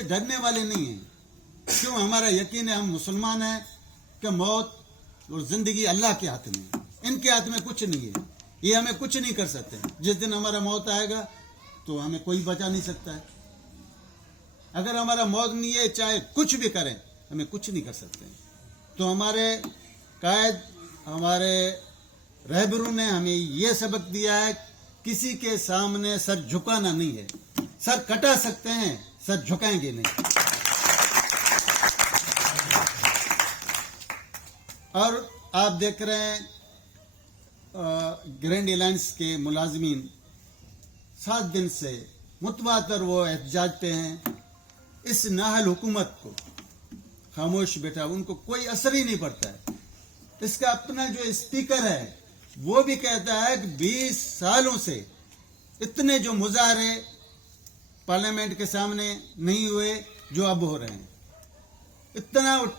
سے ڈرنے والے نہیں ہیں. کیوں؟ ہمارا یقین ہے، ہم مسلمان ہیں کہ موت اور زندگی اللہ کے ہاتھ میں ہے. ان کے ہاتھ میں کچھ نہیں ہے. یہ ہمیں کچھ نہیں کر سکتے. جس دن ہمارا موت آئے گا تو ہمیں کوئی بچا نہیں سکتا ہے. اگر ہمارا موت نہیں ہے، چاہے کچھ بھی کریں، ہمیں کچھ نہیں کر سکتے. تو ہمارے قائد، ہمارے رہبروں نے ہمیں یہ سبق دیا ہے، کسی کے سامنے سر جھکانا نہیں ہے. سر کٹا سکتے ہیں، سر جھکائیں گے نہیں. اور آپ دیکھ رہے ہیں گرینڈ الائنس کے ملازمین 7 دن سے متواتر وہ احتجاج پہ ہیں. اس نااہل حکومت کو خاموش بیٹھا، ان کو کوئی اثر ہی نہیں پڑتا ہے. اس کا اپنا جو اسپیکر ہے وہ بھی کہتا ہے کہ 20 سالوں سے اتنے جو مظاہرے پارلیمنٹ کے سامنے نہیں ہوئے جو اب ہو رہے ہیں. اتنا